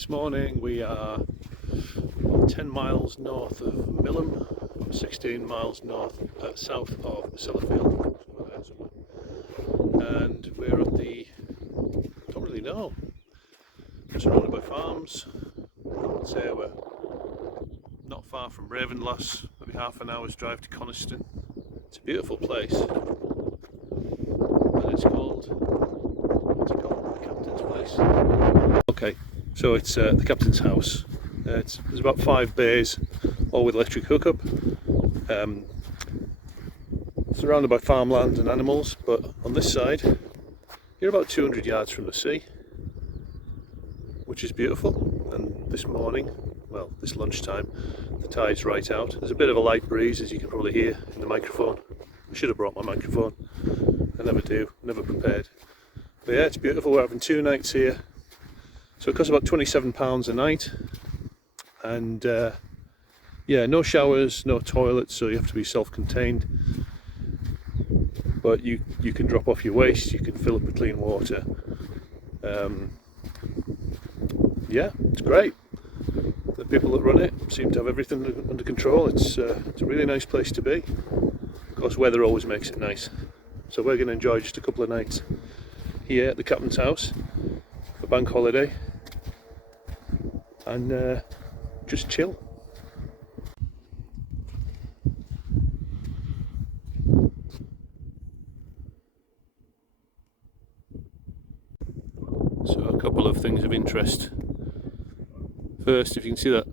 This morning we are 10 miles north of Millom, 16 miles south of Sellafield, and we're at the, don't really know, we're surrounded by farms. I'd say we're not far from Ravenglass, maybe half an hour's drive to Coniston. It's a beautiful place, and it's called, what's it called? The Captain's Place. Okay, so it's the Captain's house. There's about 5 bays, all with electric hookup. Surrounded by farmland and animals, but on this side you're about 200 yards from the sea, which is beautiful. And this morning, well, this lunchtime, the tide's right out. There's a bit of a light breeze, as you can probably hear in the microphone. I should have brought my microphone. I never do, never prepared. But yeah, it's beautiful. We're having 2 nights here, so it costs about £27 a night. And yeah, no showers, no toilets, so you have to be self-contained. But you can drop off your waste, you can fill up with clean water. Yeah, it's great. The people that run it seem to have everything under control. It's a really nice place to be. Of course, weather always makes it nice. So we're going to enjoy just a couple of nights here at the Captain's house for bank holiday and just chill. So a couple of things of interest. First, if you can see that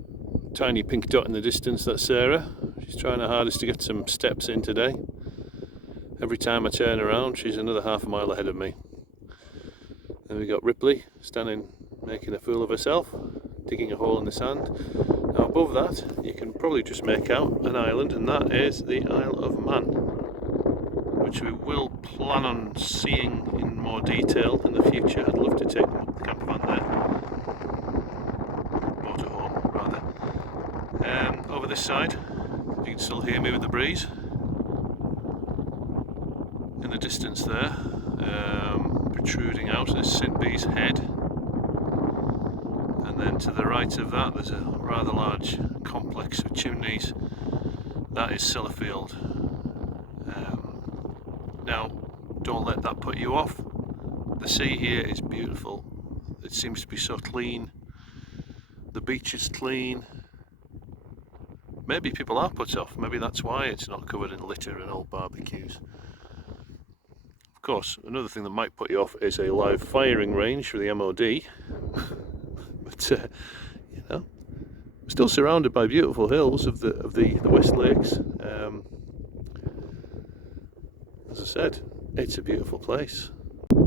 tiny pink dot in the distance, that's Sarah. She's trying her hardest to get some steps in today. Every time I turn around, she's another half a mile ahead of me. Then we got Ripley standing making a fool of herself, digging a hole in the sand. Now above that you can probably just make out an island, and that is the Isle of Man, which we will plan on seeing in more detail in the future. I'd love to take the campervan there, motorhome rather. Over this side, you can still hear me with the breeze. In the distance there, protruding out is St Bees Head, and then to the right of that there's a rather large complex of chimneys. That is Sellafield. Now, don't let that put you off. The sea here is beautiful. It seems to be so clean. The beach is clean. Maybe people are put off. Maybe that's why it's not covered in litter and old barbecues. Of course, another thing that might put you off is a live firing range for the MOD. But you know, we're still surrounded by beautiful hills of the West Lakes. As I said, it's a beautiful place.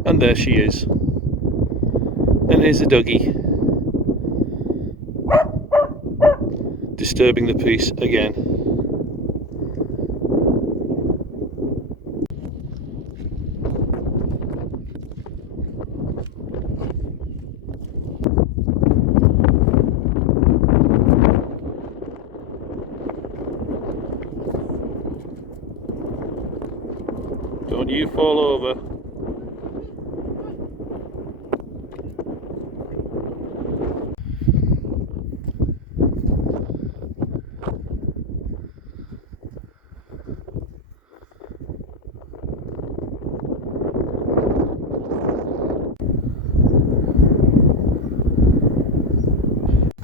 And there she is. And here's a doggy, disturbing the peace again. Don't you fall over.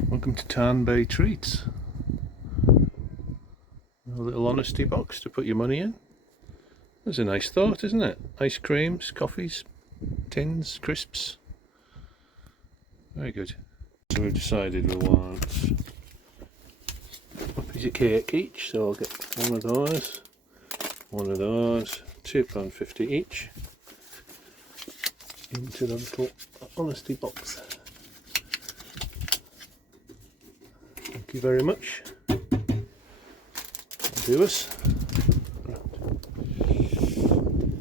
Welcome to Tarn Bay Treats. A little honesty box to put your money in. That's a nice thought, isn't it? Ice creams, coffees, tins, crisps. Very good. So we've decided we want a piece of cake each, so I'll get one of those, £2.50 each, into the little honesty box. Thank you very much. Do us.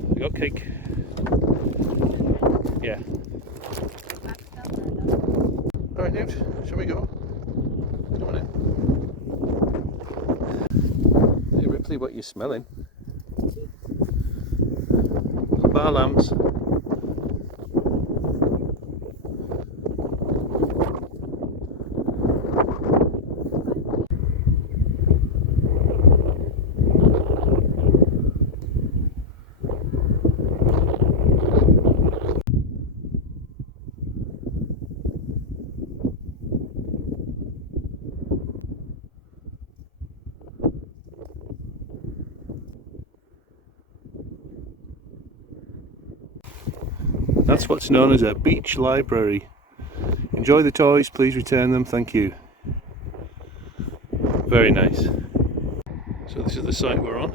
We got cake. Yeah. Alright, Newt, shall we go? Come on in. Hey Ripley, what are you smelling? Little bar lambs. That's what's known as a beach library. Enjoy the toys, please return them, thank you. Very nice. So this is the site we're on.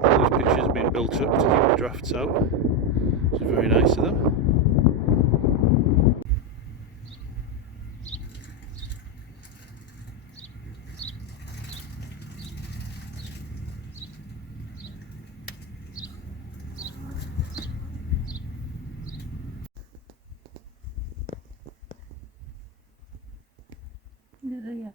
All these pictures have been built up to keep the drafts out, which is very nice of them. Yeah.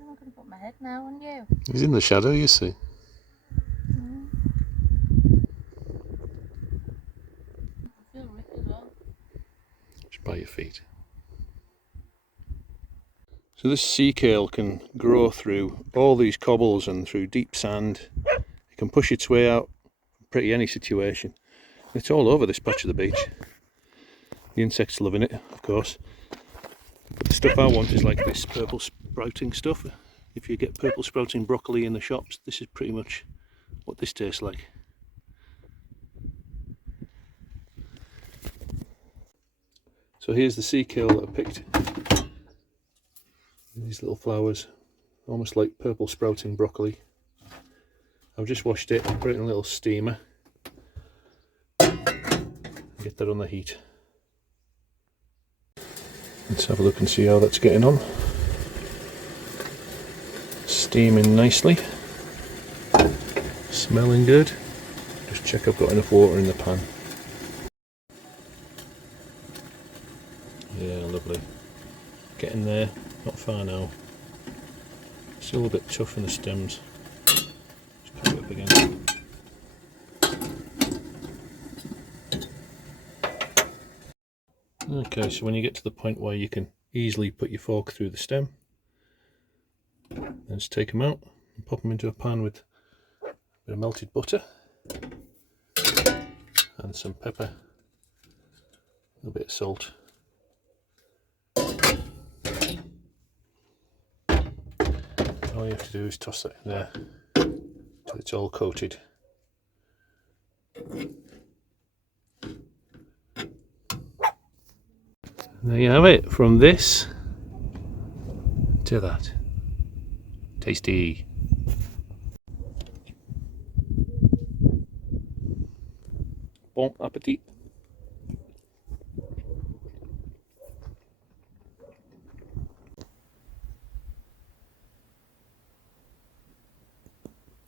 I'm not going to put my head now on you. He's in the shadow, you see. I feel ripped as well. Just by your feet. So this sea kale can grow through all these cobbles and through deep sand. It can push its way out from pretty any situation. It's all over this patch of the beach. The insects loving it, of course. But the stuff I want is like this purple sprouting stuff. If you get purple sprouting broccoli in the shops, this is pretty much what this tastes like. So here's the sea kale that I picked. These little flowers, almost like purple sprouting broccoli. I've just washed it and put it in a little steamer. Get that on the heat. Let's have a look and see how that's getting on. Steaming nicely. Smelling good. Just check I've got enough water in the pan. Yeah, lovely. Getting there, not far now. Still a bit tough in the stems. Just pick it up again. Okay, so when you get to the point where you can easily put your fork through the stem, then just take them out and pop them into a pan with a bit of melted butter and some pepper, a little bit of salt. All you have to do is toss that in there till it's all coated. There you have it, from this to that. Tasty. Bon appetit.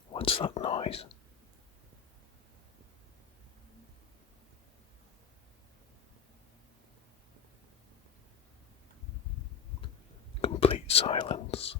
What's that noise? Complete silence.